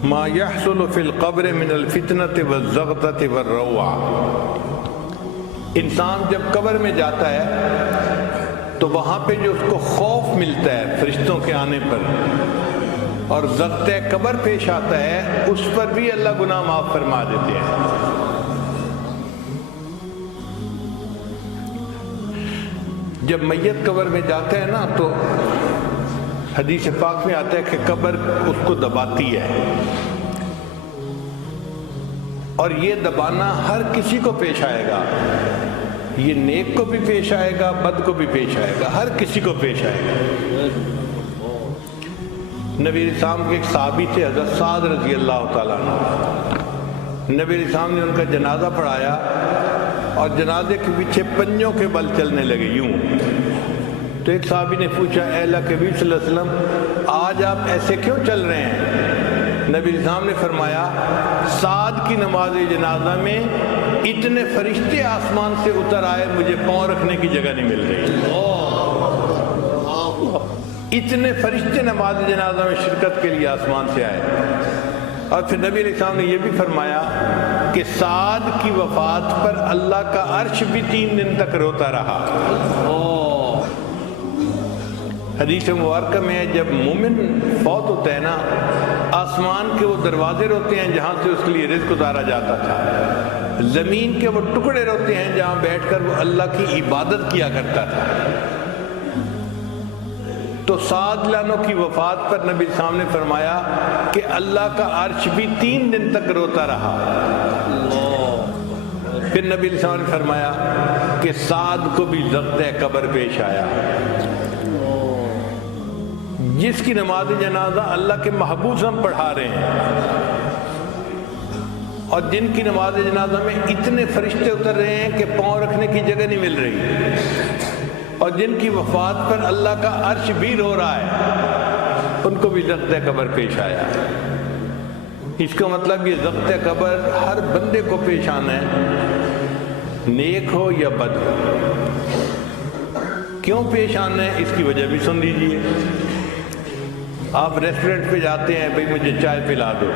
ما يحصل في القبر من الفتنة والزغطة والروعة۔ انسان جب قبر میں جاتا ہے تو وہاں پہ جو اس کو خوف ملتا ہے فرشتوں کے آنے پر اور ضغط قبر پیش آتا ہے، اس پر بھی اللہ گناہ معاف فرما دیتے ہیں۔ جب میت قبر میں جاتا ہے نا تو حدیث پاک میں آتا ہے کہ قبر اس کو دباتی ہے، اور یہ دبانا ہر کسی کو پیش آئے گا، یہ نیک کو بھی پیش آئے گا، بد کو بھی پیش آئے گا، ہر کسی کو پیش آئے گا۔ نبی علیہ السلام کے ایک صحابی تھے حضرت سعد رضی اللہ تعالیٰ عنہ، نبی علیہ السلام نے ان کا جنازہ پڑھایا اور جنازے کے پیچھے پنجوں کے بل چلنے لگے یوں۔ تو ایک صحابی نے پوچھا، اے اللہ کے نبی صلی اللہ علیہ وسلم آج آپ ایسے کیوں چل رہے ہیں؟ نبی علیہ السلام نے فرمایا، سعد کی نماز جنازہ میں اتنے فرشتے آسمان سے اتر آئے، مجھے پاؤں رکھنے کی جگہ نہیں مل رہی۔ اتنے فرشتے نماز جنازہ میں شرکت کے لیے آسمان سے آئے۔ اور پھر نبی علیہ السلام نے یہ بھی فرمایا کہ سعد کی وفات پر اللہ کا عرش بھی 3 دن تک روتا رہا۔ حدیث مبارکہ میں جب مومن فوت ہوتا ہے نا، آسمان کے وہ دروازے روتے ہیں جہاں سے اس کے لیے رزق اتارا جاتا تھا، زمین کے وہ ٹکڑے روتے ہیں جہاں بیٹھ کر وہ اللہ کی عبادت کیا کرتا تھا۔ تو سعد لانو کی وفات پر نبی صاحب نے فرمایا کہ اللہ کا عرش بھی 3 دن تک روتا رہا۔ پھر نبی صاحب نے فرمایا کہ سعد کو بھی ضغط قبر پیش آیا۔ جس کی نماز جنازہ اللہ کے محبوب ہم پڑھا رہے ہیں اور جن کی نماز جنازہ میں اتنے فرشتے اتر رہے ہیں کہ پاؤں رکھنے کی جگہ نہیں مل رہی، اور جن کی وفات پر اللہ کا عرش بھی رو رہا ہے، ان کو بھی ضغط قبر پیش آیا۔ اس کا مطلب یہ ضغط قبر ہر بندے کو پیش آنا ہے، نیک ہو یا بد ہو۔ کیوں پیش آنا ہے اس کی وجہ بھی سن لیجیے۔ آپ ریسٹورنٹ پہ جاتے ہیں، بھئی مجھے چائے پلا دو،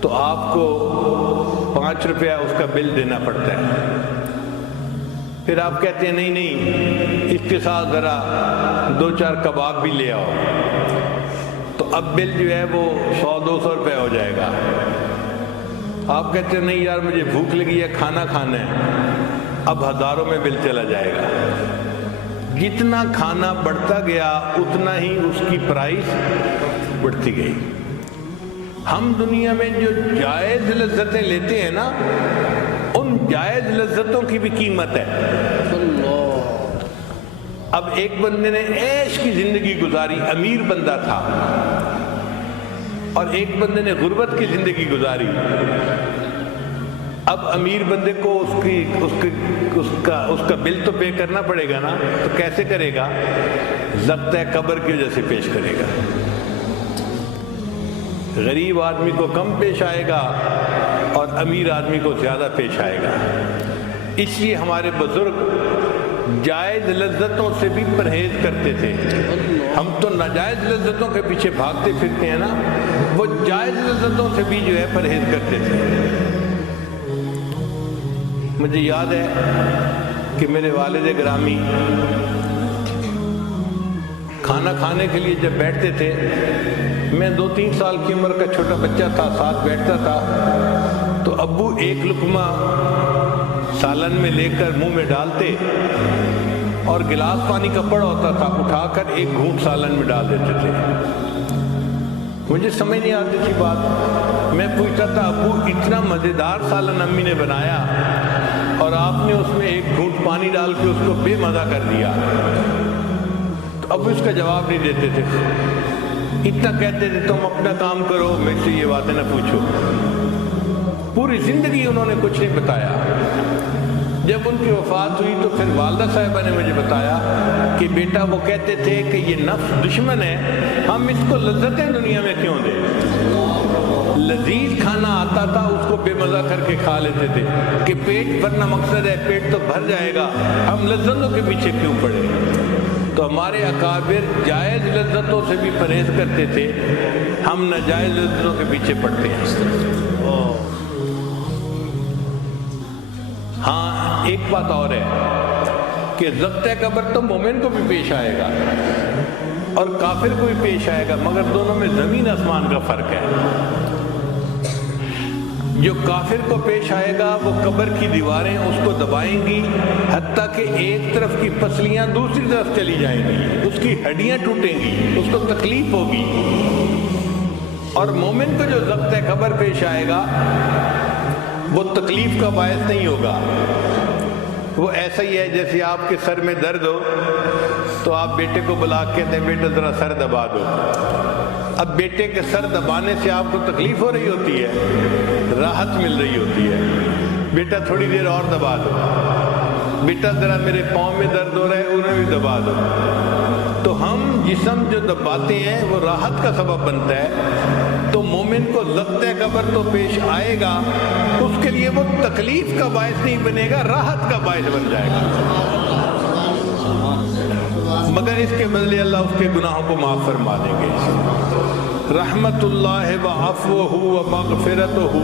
تو آپ کو 5 روپیہ اس کا بل دینا پڑتا ہے۔ پھر آپ کہتے ہیں نہیں اس کے ساتھ ذرا 2-4 کباب بھی لے آؤ، تو اب بل جو ہے وہ 100-200 روپے ہو جائے گا۔ آپ کہتے ہیں نہیں یار مجھے بھوک لگی ہے، کھانا کھانا ہے، اب ہزاروں میں بل چلا جائے گا۔ جتنا کھانا بڑھتا گیا اتنا ہی اس کی پرائس بڑھتی گئی۔ ہم دنیا میں جو جائز لذتیں لیتے ہیں نا، ان جائز لذتوں کی بھی قیمت ہے۔ اب ایک بندے نے عیش کی زندگی گزاری، امیر بندہ تھا، اور ایک بندے نے غربت کی زندگی گزاری۔ اب امیر بندے کو اس کا بل تو پے کرنا پڑے گا نا، تو کیسے کرے گا؟ ضغط قبر کی وجہ سے پیش کرے گا۔ غریب آدمی کو کم پیش آئے گا اور امیر آدمی کو زیادہ پیش آئے گا۔ اس لیے ہمارے بزرگ جائز لذتوں سے بھی پرہیز کرتے تھے۔ ہم تو ناجائز لذتوں کے پیچھے بھاگتے پھرتے ہیں نا، وہ جائز لذتوں سے بھی جو ہے پرہیز کرتے تھے۔ مجھے یاد ہے کہ میرے والد گرامی کھانا کھانے کے لیے جب بیٹھتے تھے، میں 2-3 سال کی عمر کا چھوٹا بچہ تھا، ساتھ بیٹھتا تھا، تو ابو ایک لقمہ سالن میں لے کر منہ میں ڈالتے اور گلاس پانی کا پڑا ہوتا تھا، اٹھا کر ایک گھونٹ سالن میں ڈال دیتے تھے۔ مجھے سمجھ نہیں آتی تھی بات، میں پوچھتا تھا ابو اتنا مزیدار سالن امی نے بنایا اور آپ نے اس میں ایک گھونٹ پانی ڈال کے اس کو بے مزہ کر دیا۔ تو ابو اس کا جواب نہیں دیتے تھے، اتنا کہتے تھے تم اپنا کام کرو، میرے سے یہ باتیں نہ پوچھو۔ پوری زندگی انہوں نے کچھ نہیں بتایا۔ جب ان کی وفات ہوئی تو پھر والدہ صاحبہ نے مجھے بتایا کہ بیٹا وہ کہتے تھے کہ یہ نفس دشمن ہے، ہم اس کو لذتیں دنیا میں کیوں دیں؟ لذیذ کھانا آتا تھا اس کو بے مزہ کر کے کھا لیتے تھے کہ پیٹ بھرنا مقصد ہے، پیٹ تو بھر جائے گا، ہم لذتوں کے پیچھے کیوں پڑے؟ تو ہمارے اکابر جائز لذتوں سے بھی پرہیز کرتے تھے، ہم ناجائز لذتوں کے پیچھے پڑتے ہیں۔ ہاں ایک بات اور ہے کہ ضبط قبر تو مومن کو بھی پیش آئے گا اور کافر کو بھی پیش آئے گا، مگر دونوں میں زمین آسمان کا فرق ہے۔ جو کافر کو پیش آئے گا وہ قبر کی دیواریں اس کو دبائیں گی حتیٰ کہ ایک طرف کی پسلیاں دوسری طرف چلی جائیں گی، اس کی ہڈیاں ٹوٹیں گی، اس کو تکلیف ہوگی۔ اور مومن کو جو ضبط قبر پیش آئے گا وہ تکلیف کا باعث نہیں ہوگا، وہ ایسا ہی ہے جیسے آپ کے سر میں درد ہو تو آپ بیٹے کو بلا کے کہتے ہیں بیٹا ذرا سر دبا دو۔ اب بیٹے کے سر دبانے سے آپ کو تکلیف ہو رہی ہوتی ہے، راحت مل رہی ہوتی ہے، بیٹا تھوڑی دیر اور دبا دو، بیٹا ذرا میرے پاؤں میں درد ہو رہا ہے انہیں بھی دبا دو۔ تو ہم جسم جو دباتے ہیں وہ راحت کا سبب بنتا ہے، تو مومن کو ضبط قبر تو پیش آئے گا، اس کے لیے وہ تکلیف کا باعث نہیں بنے گا، راحت کا باعث بن جائے گا، مگر اس کے بدلے اللہ اس کے گناہوں کو معاف فرما دیں گے۔ رحمت اللہ و عفوہ و مغفرتہ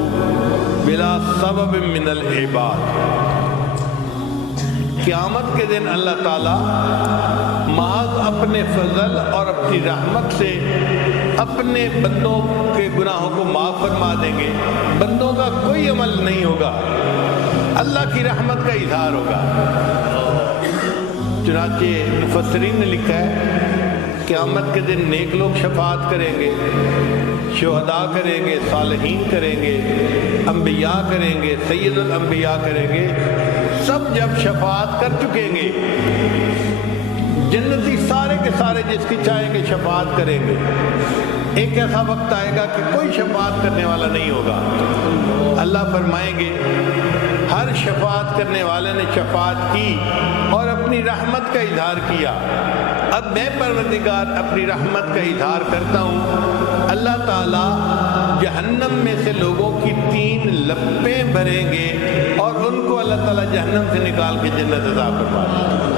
بلا سبب من العباد۔ قیامت کے دن اللہ تعالیٰ محض اپنے فضل اور اپنی رحمت سے اپنے بندوں کے گناہوں کو معاف فرما دیں گے، بندوں کا کوئی عمل نہیں ہوگا، اللہ کی رحمت کا اظہار ہوگا۔ چنانچہ مفسرین نے لکھا ہے قیامت کے دن نیک لوگ شفاعت کریں گے، شہداء کریں گے، صالحین کریں گے، انبیاء کریں گے، سید الانبیاء کریں گے، سب جب شفاعت کر چکیں گے، جنتی سارے کے سارے جس کی چاہیں گے شفاعت کریں گے، ایک ایسا وقت آئے گا کہ کوئی شفاعت کرنے والا نہیں ہوگا۔ اللہ فرمائیں گے ہر شفاعت کرنے والے نے شفاعت کی اور اپنی رحمت کا اظہار کیا، اب میں پروردگار اپنی رحمت کا اظہار کرتا ہوں۔ اللہ تعالیٰ جہنم میں سے لوگوں کی 3 لپیں بھریں گے اور ان کو اللہ تعالیٰ جہنم سے نکال کے جنت عطا فرما دیں گے۔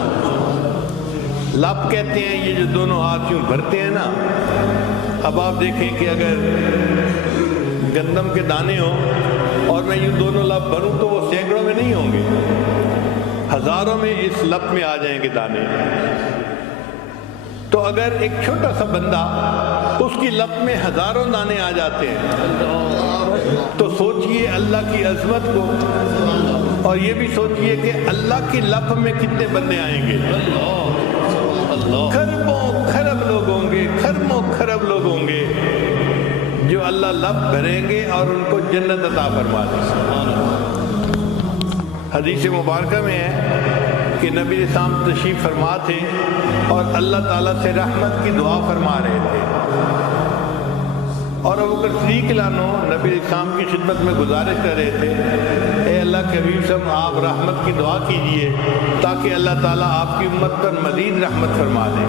لپ کہتے ہیں یہ جو دونوں ہاتھ یوں بھرتے ہیں نا، اب آپ دیکھیں کہ اگر گندم کے دانے ہوں اور میں یوں دونوں لپ بھروں تو وہ سینکڑوں میں نہیں ہوں گے، ہزاروں میں اس لپ میں آ جائیں گے دانے۔ تو اگر ایک چھوٹا سا بندہ اس کی لپ میں ہزاروں دانے آ جاتے ہیں تو سوچئے اللہ کی عظمت کو، اور یہ بھی سوچئے کہ اللہ کی لپ میں کتنے بندے آئیں گے۔ خربوں خرب لوگ ہوں گے، خربوں خرب لوگ ہوں گے جو اللہ لب بھریں گے اور ان کو جنت عطا فرما دیں گے۔ حدیث مبارکہ میں ہے کہ نبی اسلام تشریف فرما تھے اور اللہ تعالیٰ سے رحمت کی دعا فرما رہے تھے، اور ابوبکر صدیق لانو نبی اسلام کی خدمت میں گزارش کر رہے تھے، اے اللہ کے حبیب صاحب آپ رحمت کی دعا کیجئے تاکہ اللہ تعالیٰ آپ کی امت پر مزید رحمت فرما دے۔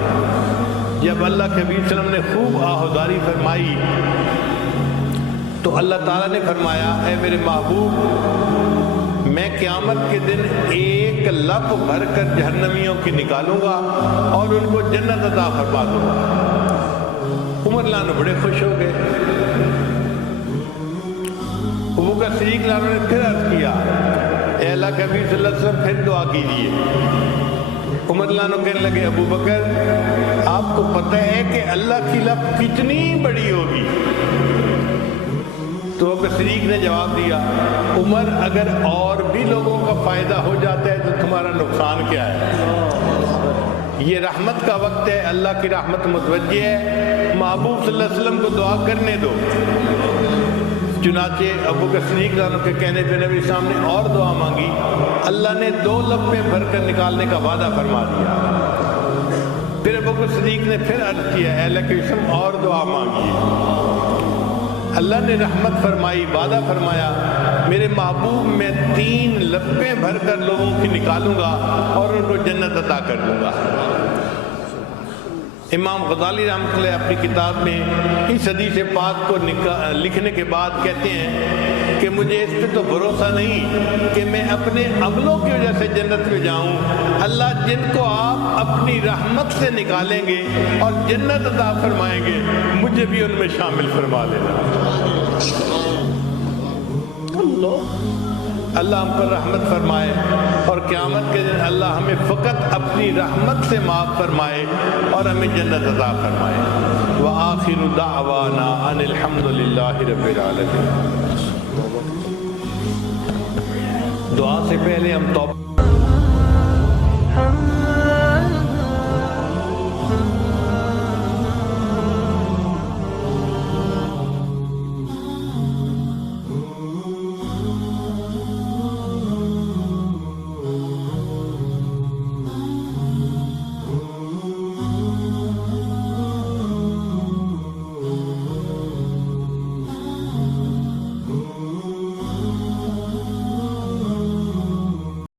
جب اللہ کے حبیب صلی اللہ علیہ وسلم نے خوب آہوداری فرمائی تو اللہ تعالیٰ نے فرمایا اے میرے محبوب، میں قیامت کے دن ایک لپ بھر کر جہنمیوں کی نکالوں گا اور ان کو جنت عطا فرما دوں گا۔ عمر لانو بڑے خوش ہو گئے۔ ابوبکر صدیق لانو نے پھر عرض کیا اے اللہ کے حبیب صلی اللہ علیہ وسلم پھر دعا کیجیے۔ عمر لانو کہنے لگے ابوبکر آپ کو پتہ ہے کہ اللہ کی لپ کتنی بڑی ہوگی؟ تو ابوبکر صدیق نے جواب دیا عمر اگر اور بھی لوگوں کا فائدہ ہو جاتا ہے تو تمہارا نقصان کیا ہے؟ یہ رحمت کا وقت ہے، اللہ کی رحمت متوجہ ہے، محبوب صلی اللہ علیہ وسلم کو دعا کرنے دو۔ چنانچہ ابوبکر صدیق عنہ کے کہنے پہ نبی اسلام نے اور دعا مانگی، اللہ نے 2 لپیں بھر کر نکالنے کا وعدہ فرما دیا۔ پھر ابوبکر صدیق نے پھر عرض کیا اے اللہ کے رسول اور دعا مانگیے۔ اللہ نے رحمت فرمائی، وعدہ فرمایا میرے محبوب میں 3 لپیں بھر کر لوگوں کی نکالوں گا اور ان کو جنت عطا کر دوں گا۔ امام غزالی رحمۃ اللہ اپنی کتاب میں اس حدیث پاک کو لکھنے کے بعد کہتے ہیں کہ مجھے اس پہ تو بھروسہ نہیں کہ میں اپنے عملوں کی وجہ سے جنت میں جاؤں، اللہ جن کو آپ اپنی رحمت سے نکالیں گے اور جنت عطا فرمائیں گے مجھے بھی ان میں شامل فرما لینا۔ اللہ ہم پر رحمت فرمائے اور قیامت کے دن اللہ ہمیں فقط اپنی رحمت سے معاف فرمائے اور ہمیں جنت عطا فرمائے۔ وآخر دعوانا ان الحمد للہ رب العالمین۔ دعا سے پہلے ہم توبہ